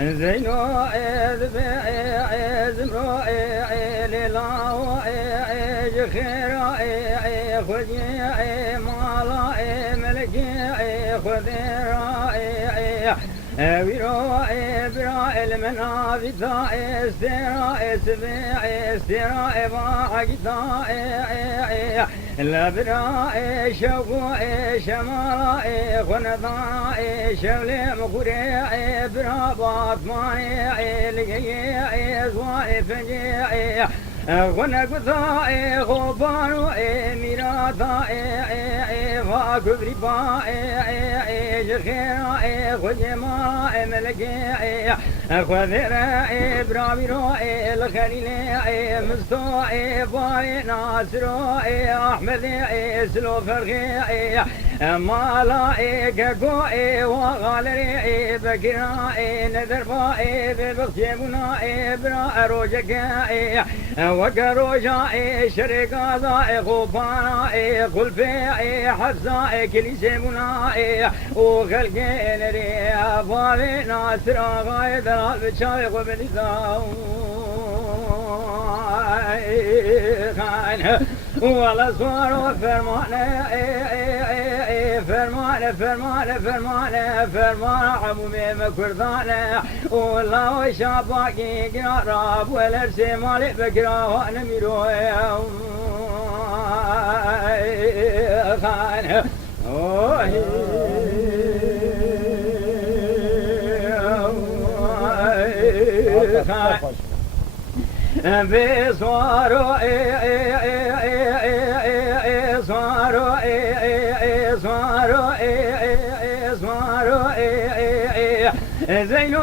زينو زمرو ليلاو جخيرو خذي مالا ملكي خذيرو ويرو برا المنافذة استرا سبيع استرا باعقدا لا برا شوقو شمالا خنضا شولي مقري برا باطماني لقي زواني فجي ونقضى غبانو ميرادا فاكبري با جخيرا خجما ملكي خذير براويرو الخليل مستو باي ناصرو احمد سلو فرخي مالا كاكو وغالري بكرا نذر باي ببختيمنا برا روجك وكروجا شركا غبانا قلبي حفظا كليسيمنا وخلقي نري فالي ناصر غايد البشاي قبلزا ولا صار فرمان عمومي مكردانه والله شاباكي قراب والارسي مالي بكرا وانا ميروه خانه بصارو زينو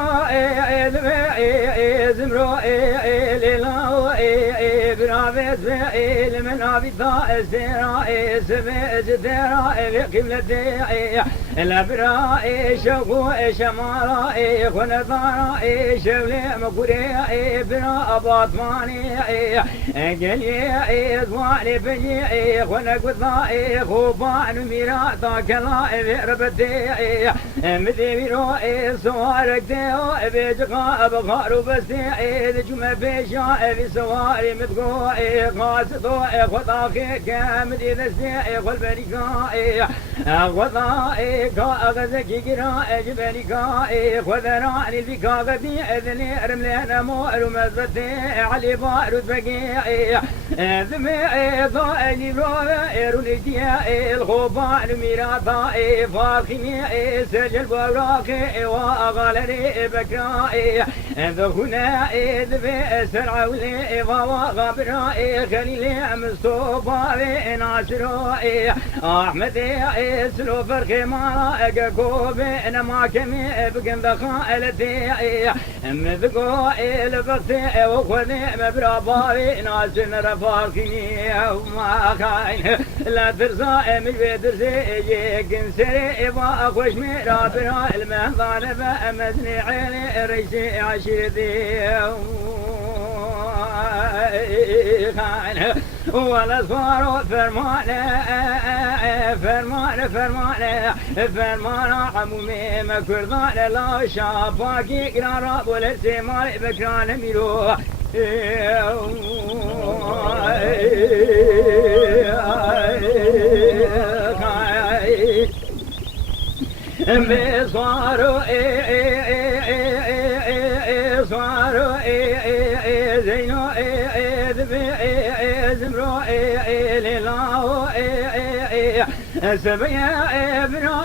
زمرو ليلاو برافت المنافذة استرا سبع سترا قبلتي الابرا شوقو شمالا خنطارا شولي مقري برا باطماني قلي زواني بجي خنقضا خوبان ميراتا كلا بربتي مديرو سوارك ديو بيجقا بغارو بستي جمع بيشا بسواري متقو قاصدو خطاخي كامدي دستي قلبريكا خطاخي كاغزكي قرا جبريكا خذراني البكا غدي اذني رملين مور مزبتي علي بارود بقي ذمي ضائني رولدي الخوبان ميراتا فاخني سجل براقي وغالري بكرائي ذهنا ذبي سرعولي وغابرائي خليلي مستوباري ناصرائي احمدي سلو فرخي مالا اقاكوبي نما كمي بقن ذخالتي مذقو البغتي وخذي مبراباري ناصر رفاقيني وما خاين لا ترزا من بيدرزي يقن سري واخوش ميرابرا المهضان بأمزني عيني ريسي عشيرتي ولا صاروا فرمان عمومي مكردان لا شافاكي قرارا بولرسي مالي بكران ميرو صاروا زينو زمرو ليلاو سبيا ابنو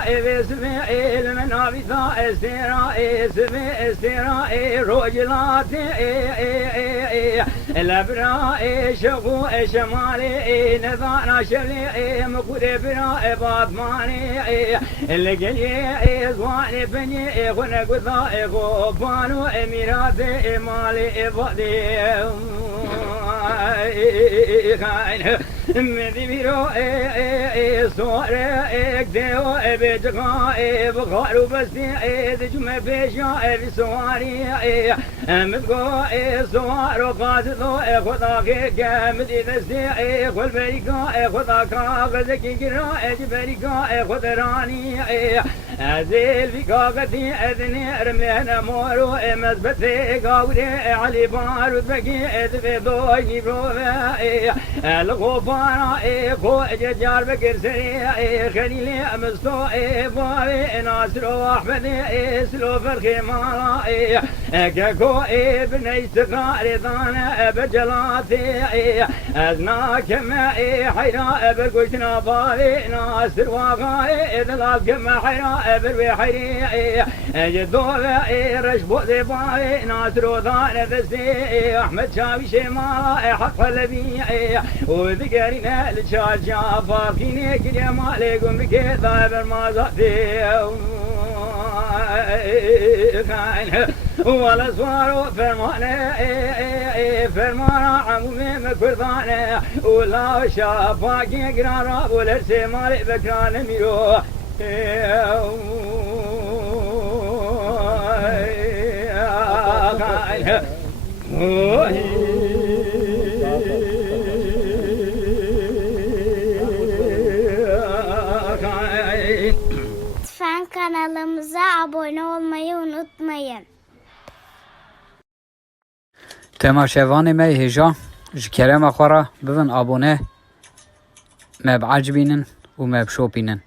سبيا المنافذة استرا رجلاتي الابرا شوقو شمالي نذانا شلي مقودي برا باطماني اللي قلي زواني بني خنقضا غبانو اميراتي مالي فضي خاين مدي بيرو صور اكدو بجغا بخارو بسي دجم بيشا بسواري مدغو صور قاصدو خدا مدي دسي خل بريكا خدا كاغذكي جرا جبريكا خدراني ازيل في كاغتي اذني رمينا مورو مزبتي قاوري علي بارود بقي ادفدوي بروفا الغفارة خو جار بكر سري خليلي مستو باري ناصر واحمد سلو فرخي مالا كاكو بني استقرار ضانا بجلاتي ازناك ما حيرا برقوشنا باري ناصر واغاري اذلاف كما حيرا بروي حيري جدوه رشبو ذي باري ناصر وضان ذسي احمد شاوي شمالا حق فلبي وذكرنا لشاشا فاقيني كل مالكم بكذا برمازاتي ولا صوارو فرمانا عمومي مكردانا ولا شافاقي قرارا ولا سمالي بكران ميرو Lütfen kanalımıza abone olmayı unutmayın. تماشاواني مي هجا جكرم اخورا ببن ابونه ما بعجبينن وما بشوبينن